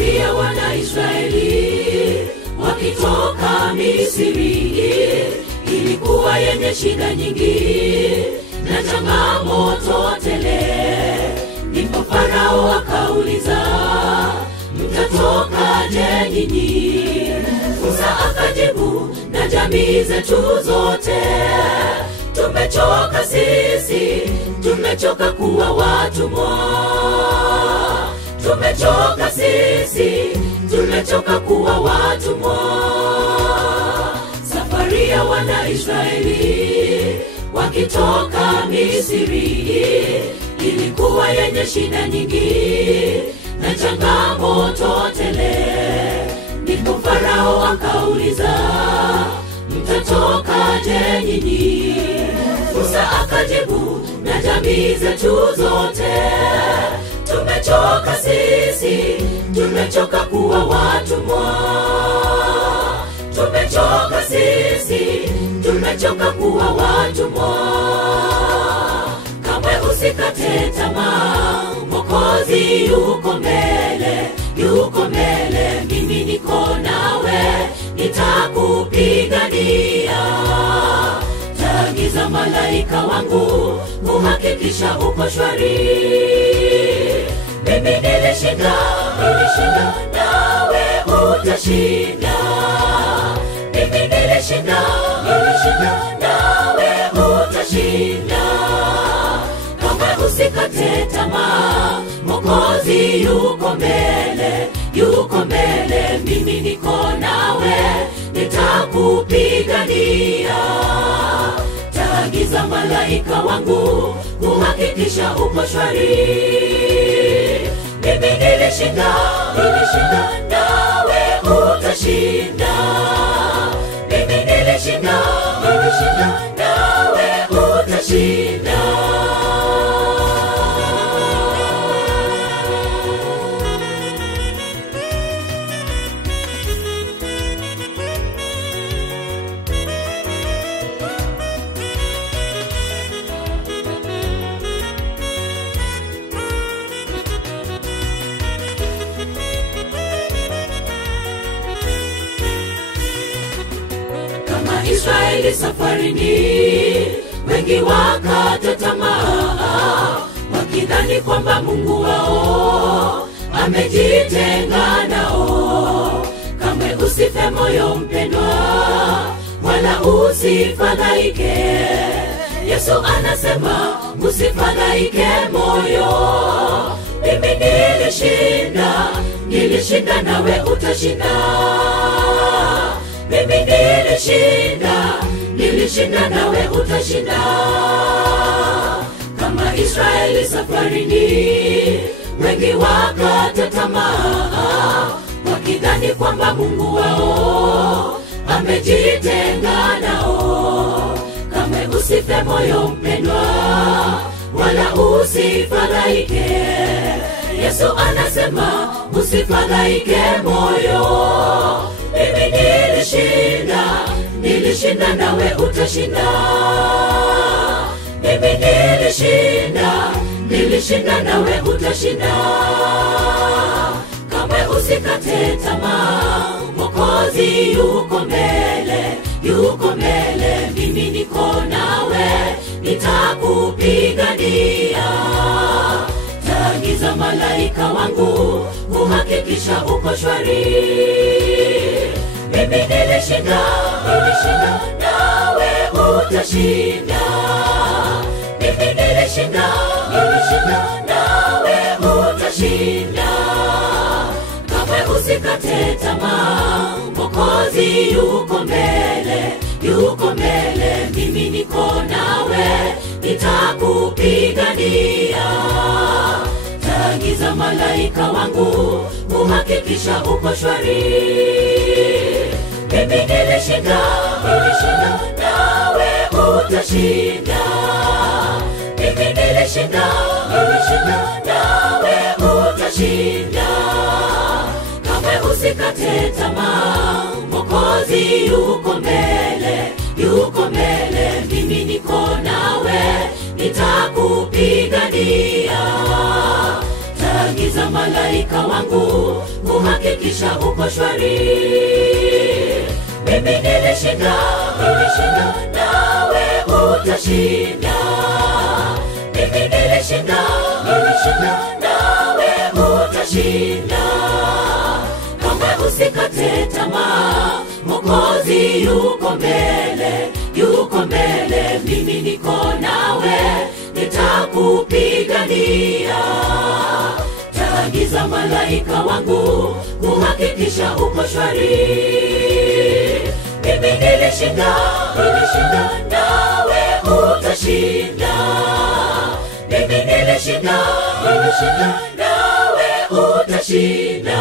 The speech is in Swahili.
Safari ya wana Israeli wakitoka Misri ilikuwa yenye shida nyingi na changamoto tele. Ndipo Farao akauliza, mtatokaje nyinyi? Musa akajibu, na jamii zetu zote tumechoka sisi, tumechoka kuwa watumwa. Tumechoka sisi, tumechoka kuwa watumwa. Safari ya wana Israeli wakitoka Misri ilikuwa yenye shida nyingi na changamoto tele. Ndipo Farao akauliza, mtatokaje nyinyi? Musa akajibu, na jamii zetu zote tumechoka sisi, tumechoka kuwa watumwa. Tumechoka sisi, tumechoka kuwa watumwa. Kamwe usikate tamaa, Mwokozi yuko mbele, yuko mbele. Mimi niko nawe, nitakupigania. Taagiza malaika wangu kuhakikisha uko shwari. Mimi nilishinda, nawe utashinda. Mimi nilishinda, nawe utashinda. Kamwe usikate tamaa, Mwokozi yuko mbele, yuko mbele. Mimi niko nawe, nitakupigania. Taagiza malaika wangu kuhakikisha uko shwari. Mimi nilishinda, nawe utashinda. Mimi nilishinda, nawe utashinda. Israeli safarini, wengi wakata tamaa, wakidhani kwamba Mungu wao amejitenga nao. Kamwe usife moyo mpendwa, wala usifadhaike. Yesu anasema, usifadhaike moyo. Mimi nilishinda, nawe utashinda. Mimi nilishinda, nawe utashinda. Kama Israeli safarini, wengi wakata tamaa, wakidhani kwamba Mungu wao amejitenga nao. Kamwe usife moyo mpendwa, wala usifadhaike. Yesu anasema, usifadhaike moyo. Mimi nilishinda, nawe utashinda. Mimi nilishinda, nawe utashinda. Kamwe usikate tamaa, Mwokozi yuko mbele, yuko mbele. Mimi niko nawe, nitakupigania. Taagiza malaika wangu kuhakikisha uko shwari. Mimi nilishinda, nawe utashinda. Mimi nilishinda, nawe utashinda. Kamwe usikate tamaa, Mwokozi yuko mbele, yuko mbele. Mimi niko nawe, nitakupigania. Taagiza malaika wangu kuhakikisha uko shwari. Mimi nilishinda, nawe utashinda. Mimi nilishinda, nawe utashinda. Kamwe usikate tamaa, Mwokozi yuko mbele, yuko mbele. Mimi niko nawe, nitakupigania. taagiza malaika wangu kuhakikisha uko shwari. Mimi nilishinda, nawe utashinda. Mimi nilishinda, nawe utashinda. Kamwe usikate tamaa, Mwokozi yuko mbele, yuko mbele. Mimi niko nawe, nitakupigania. Taagiza malaika wangu kuhakikisha uko shwari. Mimi nilishinda, nawe utashinda. Mimi nilishinda, nawe utashinda.